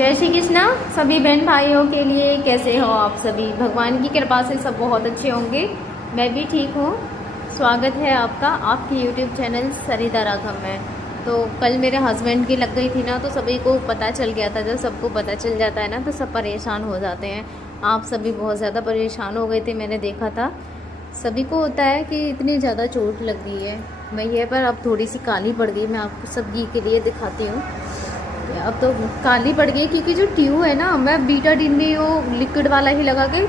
जय श्री कृष्णा सभी बहन भाइयों के लिए। कैसे हो आप सभी? भगवान की कृपा से सब बहुत अच्छे होंगे। मैं भी ठीक हूँ। स्वागत है आपका आपके YouTube चैनल सरिता राघव में। तो कल मेरे हस्बैंड की लग गई थी ना, तो सभी को पता चल गया था। जब सबको पता चल जाता है ना तो सब परेशान हो जाते हैं। आप सभी बहुत ज़्यादा परेशान हो गए थे, मैंने देखा था। सभी को होता है कि इतनी ज़्यादा चोट लग गई है। मैं ये पर अब थोड़ी सी काली पड़ गई। मैं आपको सब घी के लिए दिखाती हूँ। अब तो काली पड़ गई क्योंकि जो ट्यूब है ना, मैं बीटाडीन में वो लिक्विड वाला ही लगा के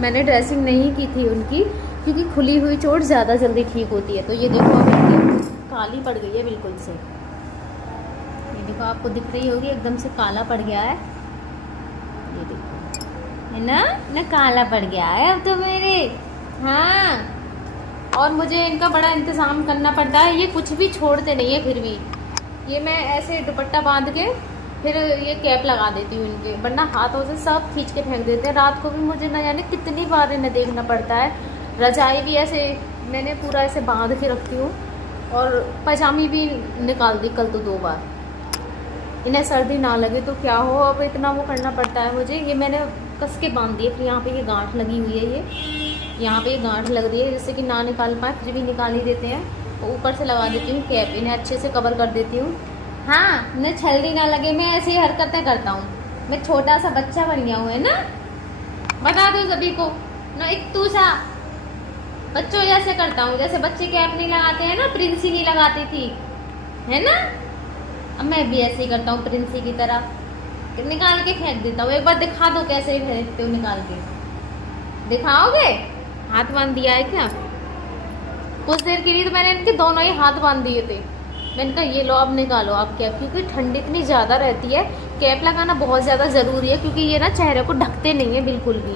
मैंने ड्रेसिंग नहीं की थी उनकी, क्योंकि खुली हुई चोट ज़्यादा जल्दी ठीक होती है। तो ये देखो अब इनकी काली पड़ गई है बिल्कुल से। ये देखो आपको दिख रही होगी, एकदम से काला पड़ गया है। ये देखो है ना काला पड़ गया है अब तो मेरे। हाँ, और मुझे इनका बड़ा इंतज़ाम करना पड़ता है। ये कुछ भी छोड़ते नहीं है। फिर भी ये मैं ऐसे दुपट्टा बांध के फिर ये कैप लगा देती हूँ इनके, वरना हाथों से सब खींच के फेंक देते हैं। रात को भी मुझे न जाने कितनी बार इन्हें देखना पड़ता है। रजाई भी ऐसे मैंने पूरा ऐसे बांध के रखती हूँ, और पजामी भी निकाल दी कल तो 2 बार। इन्हें सर्दी ना लगे तो क्या हो, अब इतना वो करना पड़ता है मुझे। ये मैंने कस के बांध दिए। फिर यहाँ पे ये गांठ लगी हुई है, ये यहाँ पे ये गांठ लग रही है, जिससे कि ना निकाल पाए। फिर भी निकाल ही देते हैं। तो ऊपर से लगा देती हूँ कैप, इन्हें अच्छे से कवर कर देती हूँ। हाँ, न छल्दी ना लगे। मैं ऐसी हरकतें करता हूँ। मैं छोटा सा बच्चा बन गया हूँ, है ना। बता दो सभी को न, एक तू सा बच्चों जैसे करता हूँ। जैसे बच्चे कैप नहीं लगाते हैं ना, प्रिंसी नहीं लगाती थी, है ना। अब मैं भी ऐसे ही करता हूँ प्रिंसी की तरह, निकाल के फेंक देता हूँ। एक बार दिखा दो कैसे फेंकते हो, निकाल के दिखाओगे? हाथ बांध दिया है क्या? कुछ देर के लिए तो मैंने इनके दोनों ही हाथ बांध दिए थे। मैंने कहा ये लो अब निकालो आप कैप, क्योंकि ठंड इतनी ज़्यादा रहती है। कैप लगाना बहुत ज़्यादा ज़रूरी है, क्योंकि ये ना चेहरे को ढकते नहीं है बिल्कुल भी।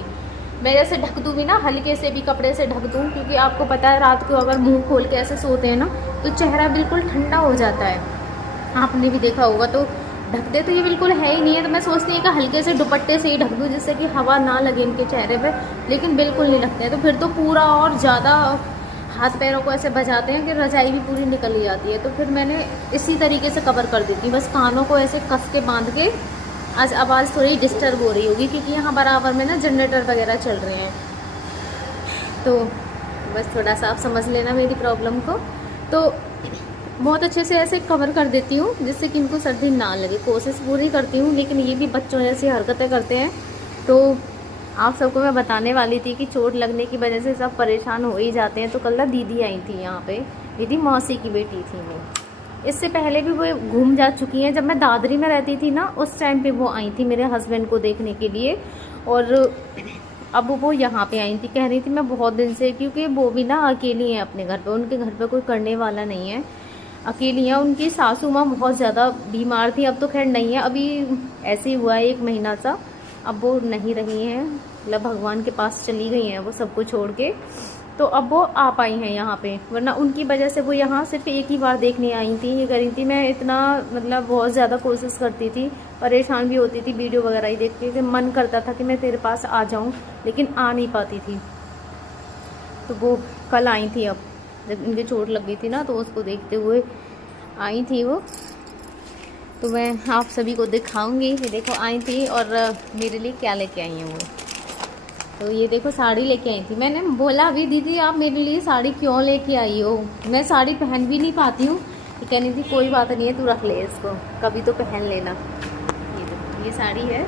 मैं जैसे ढक दूँ भी ना, हल्के से भी कपड़े से ढक दूँ, क्योंकि आपको पता है रात को अगर मुंह खोल के ऐसे सोते हैं ना तो चेहरा बिल्कुल ठंडा हो जाता है। आपने भी देखा होगा। तो ढकते तो ये बिल्कुल है ही नहीं है। तो मैं सोचती हूँ कि हल्के से दुपट्टे से ही ढक दूँ, जिससे कि हवा ना लगे इनके चेहरे पे, लेकिन बिल्कुल नहीं लगते हैं। तो फिर तो पूरा और ज़्यादा हाथ पैरों को ऐसे बजाते हैं कि रजाई भी पूरी निकल ही जाती है। तो फिर मैंने इसी तरीके से कवर कर देती हूँ। बस कानों को ऐसे कस के बांध के। आज आवाज़ थोड़ी डिस्टर्ब हो रही होगी, क्योंकि यहाँ बराबर में ना जनरेटर वगैरह चल रहे हैं। तो बस थोड़ा सा आप समझ लेना मेरी प्रॉब्लम को। तो बहुत अच्छे से ऐसे कवर कर देती हूँ, जिससे कि इनको सर्दी ना लगे। कोशिश पूरी करती हूँ, लेकिन ये भी बच्चों जैसी हरकतें करते हैं। तो आप सबको मैं बताने वाली थी कि चोट लगने की वजह से सब परेशान हो ही जाते हैं। तो कल ना दीदी आई थी यहाँ पे, दीदी मौसी की बेटी थी वो। इससे पहले भी वो घूम जा चुकी हैं। जब मैं दादरी में रहती थी ना, उस टाइम पे वो आई थी मेरे हस्बैंड को देखने के लिए। और अब वो यहाँ पे आई थी, कह रही थी मैं बहुत दिन से, क्योंकि वो भी ना अकेली हैं अपने घर पे। उनके घर पे कोई करने वाला नहीं है, अकेली हैं। उनकी सासू माँ बहुत ज़्यादा बीमार थी, अब तो खैर नहीं है। अभी ऐसे ही हुआ है 1 महीना सा। अब वो नहीं रही हैं, मतलब भगवान के पास चली गई हैं वो सबको छोड़ के। तो अब वो आ पाई हैं यहाँ पे, वरना उनकी वजह से वो यहाँ सिर्फ एक ही बार देखने आई थी। ये करी थी, मैं इतना मतलब बहुत ज़्यादा कोशिश करती थी, परेशान भी होती थी, वीडियो वगैरह ही देखती थी। मन करता था कि मैं तेरे पास आ जाऊँ, लेकिन आ नहीं पाती थी। तो वो कल आई थी, अब जब इनकी चोट लग गई थी ना, तो उसको देखते हुए आई थी वो। तो मैं आप सभी को दिखाऊंगी। ये देखो आई थी, और मेरे लिए क्या लेके आई हैं वो। तो ये देखो साड़ी लेके आई थी। मैंने बोला अभी दीदी आप मेरे लिए साड़ी क्यों लेके आई हो, मैं साड़ी पहन भी नहीं पाती हूँ। तो कहनी थी कोई बात नहीं है, तू रख ले इसको, कभी तो पहन लेना। ये देखो ये साड़ी है।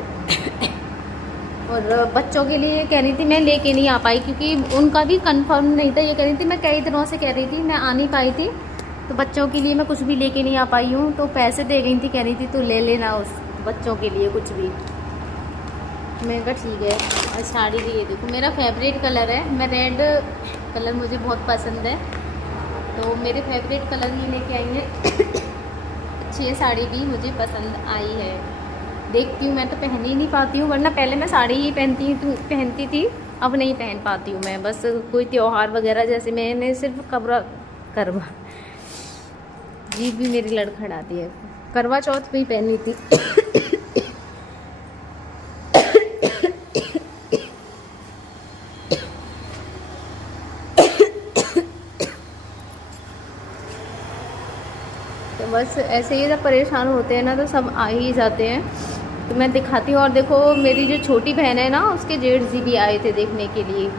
और बच्चों के लिए कह रही थी, मैं लेके नहीं आ पाई क्योंकि उनका भी कंफर्म नहीं था। ये कह रही थी मैं कई दिनों से कह रही थी, मैं आ नहीं पाई थी, तो बच्चों के लिए मैं कुछ भी लेके नहीं आ पाई हूँ। तो पैसे दे गई थी, कह रही थी तो ले लेना उस बच्चों के लिए कुछ भी। मैंने कहा ठीक है। और साड़ी भी ये देखो, मेरा फेवरेट कलर है। मैं रेड कलर मुझे बहुत पसंद है, तो मेरे फेवरेट कलर ही लेके आई है। अच्छी साड़ी भी मुझे पसंद आई है। देखती हूँ, मैं तो पहन ही नहीं पाती हूँ, वरना पहले मैं साड़ी ही पहनती थी। अब नहीं पहन पाती हूँ मैं, बस कोई त्यौहार वगैरह, जैसे मैंने सिर्फ करवा जीभ भी मेरी लड़खड़ाती है, करवा चौथ पे ही पहनी थी। तो बस ऐसे ही जब परेशान होते हैं ना, तो सब आ ही जाते हैं। तो मैं दिखाती हूँ। और देखो मेरी जो छोटी बहन है ना, उसके जेठ जी भी आए थे देखने के लिए,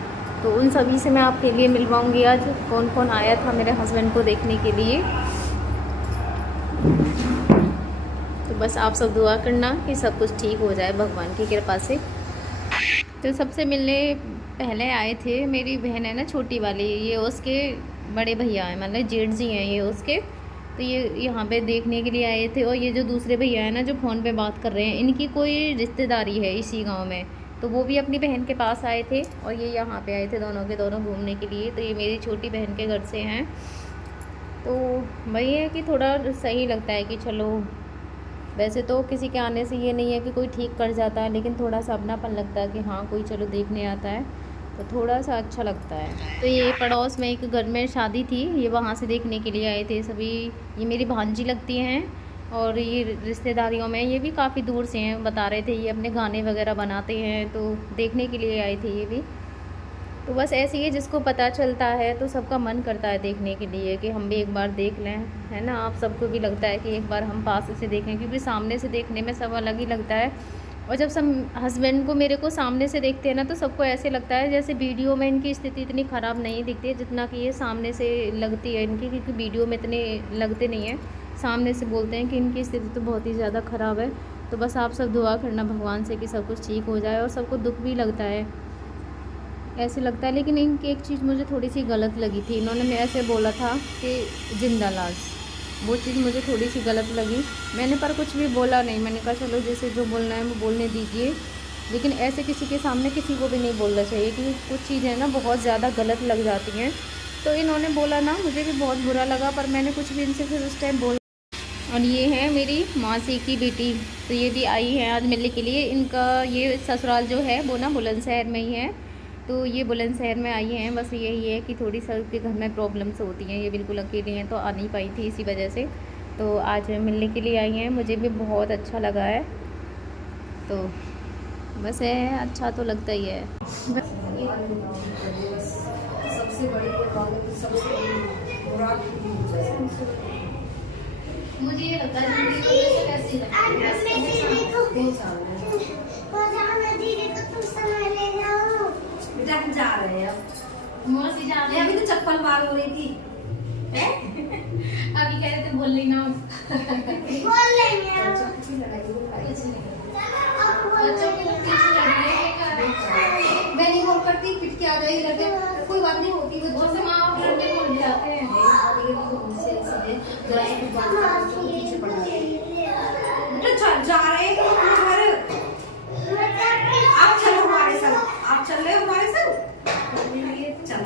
तो उन सभी से मैं आपके लिए मिलवाऊंगी आज कौन कौन आया था मेरे हस्बैंड को देखने के लिए। तो बस आप सब दुआ करना कि सब कुछ ठीक हो जाए भगवान की कृपा से। तो सबसे मिलने पहले आए थे मेरी बहन है ना छोटी वाली, ये उसके बड़े भैया हैं, मतलब जेठ जी हैं ये उसके। तो ये यहाँ पे देखने के लिए आए थे। और ये जो दूसरे भैया हैं ना जो फ़ोन पे बात कर रहे हैं, इनकी कोई रिश्तेदारी है इसी गांव में, तो वो भी अपनी बहन के पास आए थे और ये यहाँ पे आए थे दोनों के दोनों घूमने के लिए। तो ये मेरी छोटी बहन के घर से हैं। तो वही है कि थोड़ा सही लगता है कि चलो, वैसे तो किसी के आने से ये नहीं है कि कोई ठीक कर जाता है, लेकिन थोड़ा सा अपनापन लगता है कि हाँ कोई चलो देखने आता है, तो थोड़ा सा अच्छा लगता है। तो ये पड़ोस में एक घर में शादी थी, ये वहाँ से देखने के लिए आए थे सभी। ये मेरी भांजी लगती हैं और ये रिश्तेदारियों में ये भी काफ़ी दूर से हैं, बता रहे थे ये अपने गाने वगैरह बनाते हैं, तो देखने के लिए आए थे ये भी। तो बस ऐसे ही जिसको पता चलता है तो सबका मन करता है देखने के लिए कि हम भी एक बार देख लें, है ना। आप सबको भी लगता है कि एक बार हम पास से देखें, क्योंकि सामने से देखने में सब अलग ही लगता है। और जब सब हस्बैंड को मेरे को सामने से देखते हैं ना, तो सबको ऐसे लगता है जैसे वीडियो में इनकी स्थिति इतनी ख़राब नहीं दिखती है जितना कि ये सामने से लगती है इनकी, क्योंकि वीडियो में इतने लगते नहीं हैं। सामने से बोलते हैं कि इनकी स्थिति तो बहुत ही ज़्यादा ख़राब है। तो बस आप सब दुआ करना भगवान से कि सब कुछ ठीक हो जाए। और सबको दुख भी लगता है, ऐसे लगता है। लेकिन इनकी एक चीज़ मुझे थोड़ी सी गलत लगी थी, इन्होंने मेरे ऐसे बोला था कि जिंदा लाश, वो चीज़ मुझे थोड़ी सी गलत लगी। मैंने पर कुछ भी बोला नहीं, मैंने कहा चलो जैसे जो बोलना है वो बोलने दीजिए, लेकिन ऐसे किसी के सामने किसी को भी नहीं बोलना चाहिए, क्योंकि कुछ चीज़ें ना बहुत ज़्यादा गलत लग जाती हैं। तो इन्होंने बोला ना, मुझे भी बहुत बुरा लगा, पर मैंने कुछ भी इनसे फिर उस टाइम बोला। और ये है मेरी मासी की बेटी, तो ये भी आई है आज मिलने के लिए। इनका ये ससुराल जो है वो ना बुलंदशहर में ही है, तो ये बुलंदशहर में आई हैं। बस यही है कि थोड़ी सा के घर में प्रॉब्लम्स होती हैं, ये बिल्कुल अकेली हैं तो आ नहीं पाई थी इसी वजह से। तो आज मिलने के लिए आई हैं, मुझे भी बहुत अच्छा लगा है। तो बस है, अच्छा तो लगता ही है। सबसे बड़ी मुझे ये लगता है बेटा हम जा रहे हैं, मौसी जा रहे हैं। अभी तो चप्पल मार हो रही थी अभी कह रहे थे बोल लेना, बोल लेंगे मैं नहीं बोल करती, पिट के आ जाएगी लगे, कोई बात नहीं होती, वो से माँ बाप लड़के बोल जाते हैं। जा रहे हैं तो अपने घर, आप चलो हमारे संग, आप चल रहे हो हमारे संग, चलो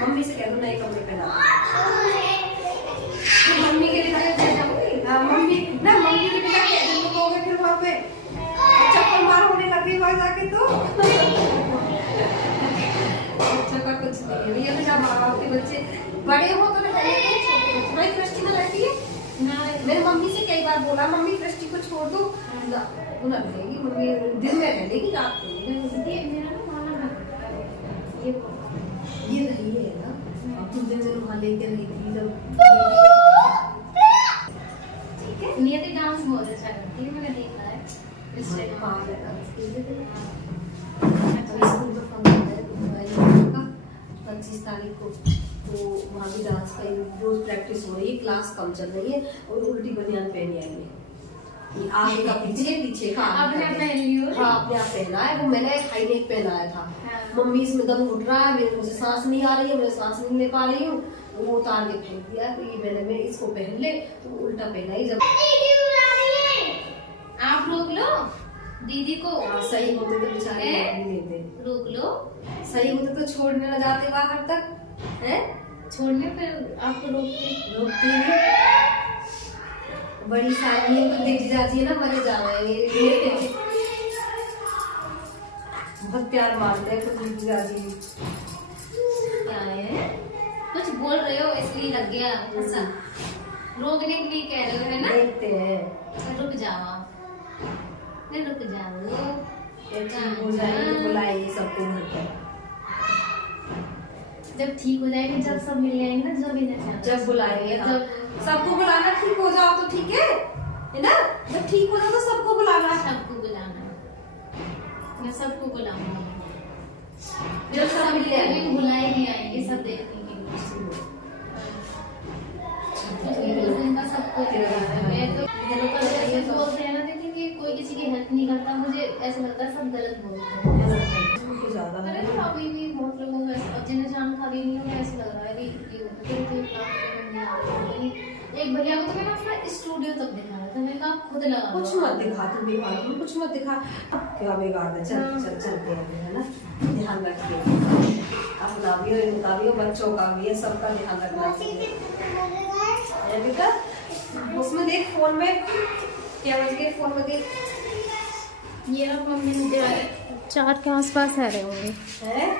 मम्मी से कह दो नए कपड़े पहना, मम्मी के लिए मम्मी ना, मम्मी के लिए कह दो फिर वहाँ पे चप्पल मार होने लगी वहाँ जाके। तो बच्चों का कुछ नहीं है, ये तो माँ बाप के बच्चे बड़े हो तो छोटे बच्चे दृष्टि में रहती है ना। मेरे मम्मी से कई बार बोला, मम्मी दृष्टि को छोड़ दो, लग जाएगी मम्मी, दिन में रह लेगी रात को ये रही है ना, तुम दिन में वहाँ लेके रहेगी जब। ठीक है, नियति डांस बहुत अच्छा करती है, मैंने देखा है। स्कूल में फंक्शन है 25 तारीख को, तो वहाँ भी डांस का रोज प्रैक्टिस हो रही है, क्लास कम चल रही है और उल्टी बनियान पहनी आई है, आगे का पीछे, पीछे का अपने आप पहन ली हो। हाँ अपने आप पहना है, वो मैंने हाई नेक पहनाया था। मम्मी इसमें दम घुट रहा है, मेरे मुझे सांस नहीं आ रही है, मैं सांस नहीं ले पा रही हूँ, वो उतार के फेंक दिया। तो ये मैंने इसको पहन ले, तो उल्टा पहना ही। जब आप रोक लो दीदी को, सही होते तो बेचारे नहीं लेते, रोक लो, सही होते तो छोड़ने न जाते बाहर तक है, छोड़ने पर आपको रोकती नहीं। बड़ी साली है तो दिख जाती है ना, मरे जा रहे हैं, बहुत प्यार मारते हैं कुछ दिख जाती है। क्या है, कुछ बोल रहे हो इसलिए लग गया ऐसा, रोकने के लिए कह रहे हो है ना। देखते हैं, रुक जाओ, नहीं रुक जाओ, हो जाएगी, बुलाएंगे सबको घर पर, जब ठीक हो जाएंगे, जब सब मिल जाएंगे ना, जब जब बुलाएंगे, जब सबको बुलाना, ठीक हो जाओ तो ठीक है, है ना? जब ठीक हो जाओ तो सबको बुलाना। सबको बुलाना है, मैं सबको बुलाऊंगी। जब सब मिल जाएंगे। कभी बुलाए नहीं आएंगे, सब देखने के लिए। उस दिन का सबको बुलाना है। मैं तो ऐसे बोलते हैं ना, देखिए कि कोई किसी की हेल्प नहीं करता, मुझे ऐसा लगता है सब गलत बोलते हैं। कुछ ज्यादा अरे है। तो अभी भी बहुत लोगों को ऐसा, जिन्हें जान खा रही नहीं हो, ऐसा लग रहा है कि एक भैया को तो मैंने अपना स्टूडियो तक दिखाया था, मैंने कहा खुद लगा लो। कुछ मत दिखा, तुम दिखा, तुम कुछ मत दिखा, क्या बिगाड़ दे। चल चल चलते हैं, है ना? ध्यान रखिए, अपना भी और इनका भी और बच्चों का भी है, सबका ध्यान रखना चाहिए। है बेटा? उसमें देख फोन में क्या बज गए, फोन में देख। ये लोग मम्मी ने 4 के आसपास आ रहे होंगे। है